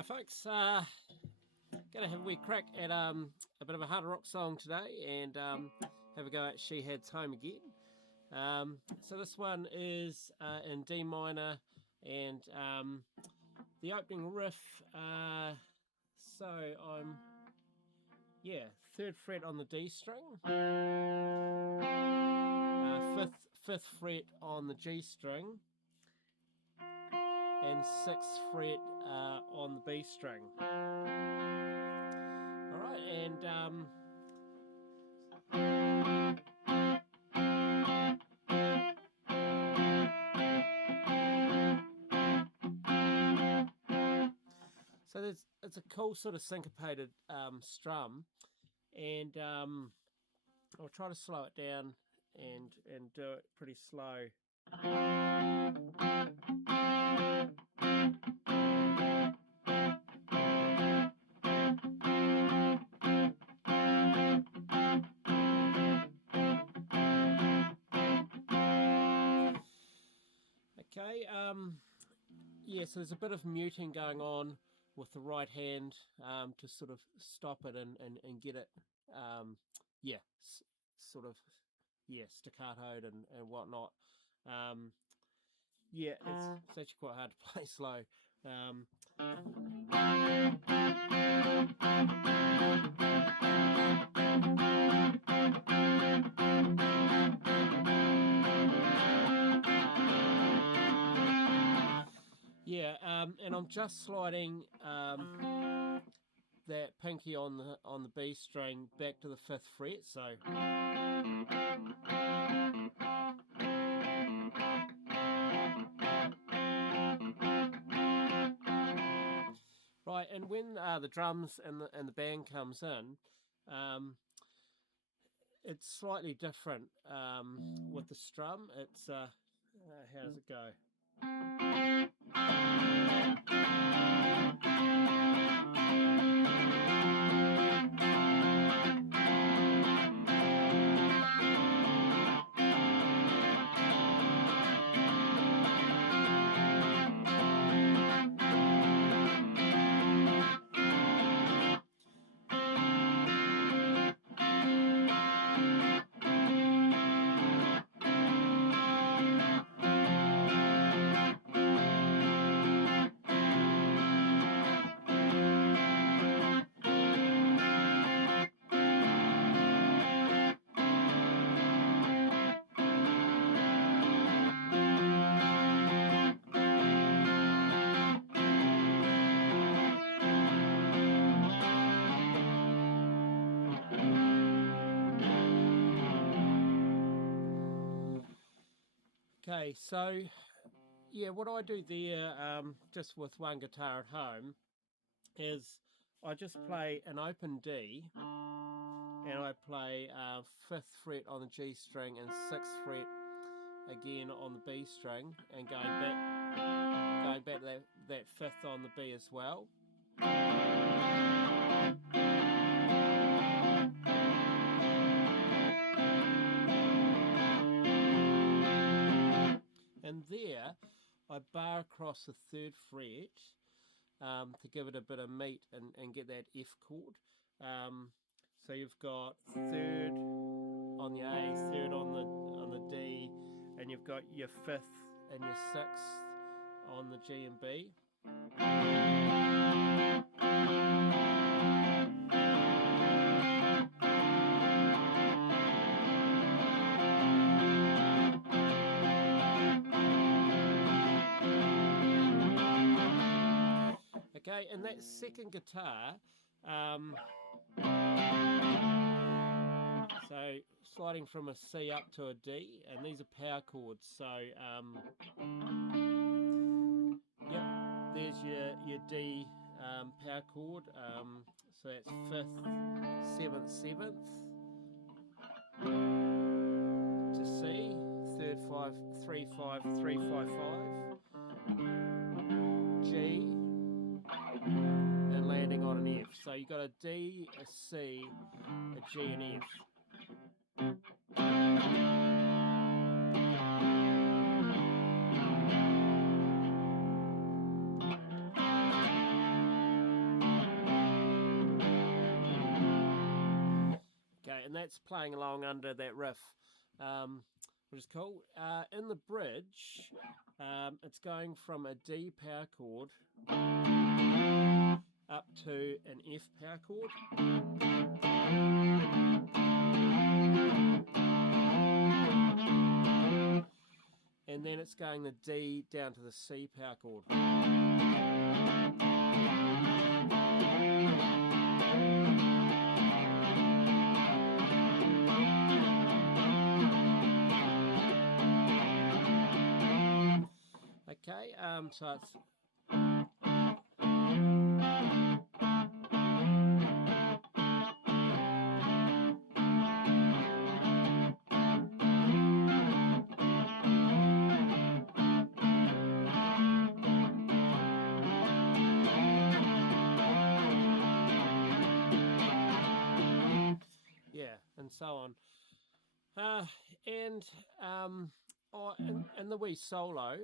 Hi folks, gonna have a wee crack at a bit of a hard rock song today and have a go at Shihad's Home Again. So this one is in D minor and the opening riff, so I'm, third fret on the D string, fifth fret on the G string, and 6th fret on the B string. Alright, and so it's a cool sort of syncopated strum, and I'll try to slow it down and do it pretty slow. Okay, so there's a bit of muting going on with the right hand to sort of stop it and get it, staccatoed and whatnot. It's actually quite hard to play slow. And I'm just sliding that pinky on the B string back to the 5th fret, so right. And when the drums and the band comes in, it's slightly different with the strum. It's how does it go? Okay, so what I do there, just with one guitar at home, is I just play an open D, and I play 5th fret on the G string and 6th fret again on the B string, and going back to that 5th on the B as well. And there, I bar across the 3rd fret to give it a bit of meat and get that F chord. So you've got 3rd on the A, 3rd on the D, and you've got your 5th and your 6th on the G and B. Okay, and that second guitar, so sliding from a C up to a D, and these are power chords. So there's your D power chord. So that's 5th, 7th, 7th to C, 3rd, 5, 3, 5, 3, 5, 5, G, and landing on an F. So you've got a D, a C, a G, and F. that's playing along under that riff, which is cool. In the bridge, it's going from a D power chord up to an F power chord. And then it's going the D down to the C power chord. Okay, so it's and so on. And in the wee solo,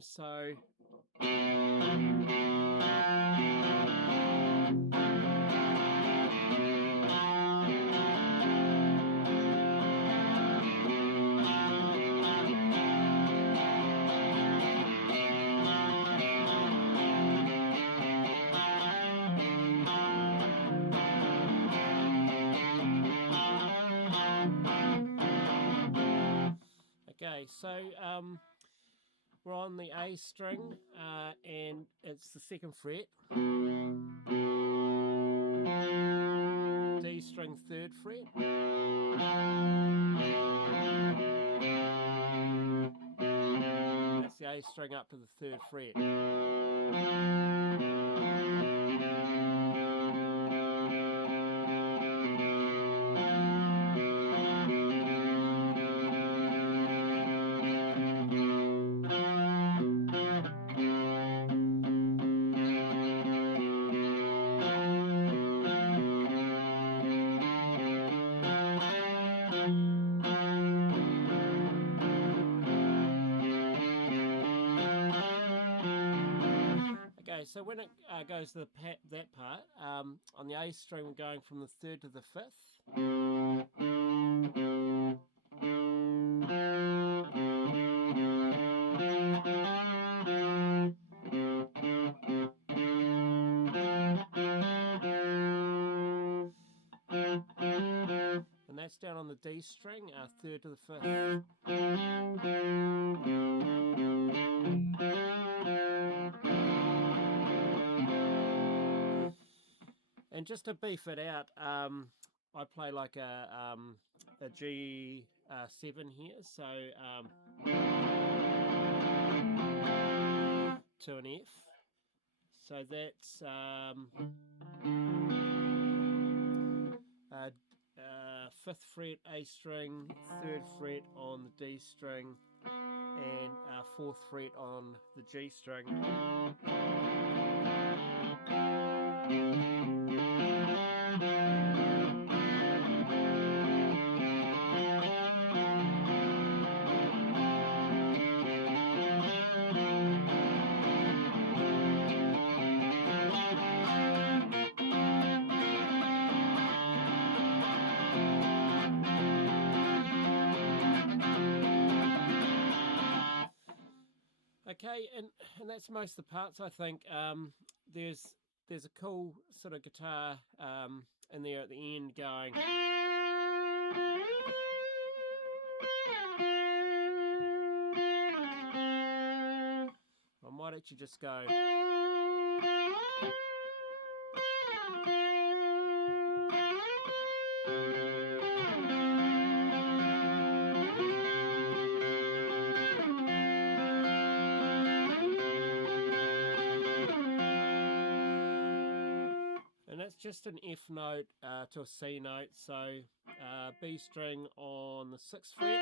so okay, so we're on the A string, and it's the 2nd fret. D string 3rd fret. That's the A string up to the 3rd fret. So when it goes to that part, on the A string we're going from the 3rd to the 5th. And that's down on the D string, 3rd to the 5th. And just to beef it out, I play like a G7 here, so to an F. So that's 5th fret A string, 3rd fret on the D string, and 4th fret on the G string. Okay, and that's most of the parts, I think. There's a cool sort of guitar in there at the end going. I might actually just go. Just an F note to a C note, so B string on the 6th fret,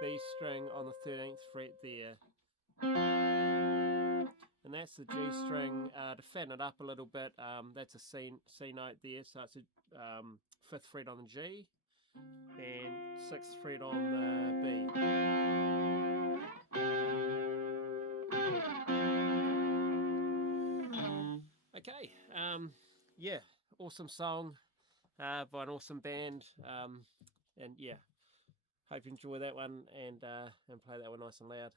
B string on the 13th fret there, and that's the G string. To fatten it up a little bit, that's a C note there, so it's a 5th fret on the G and 6th fret on the B. Okay, yeah, awesome song by an awesome band. And yeah, hope you enjoy that one and play that one nice and loud.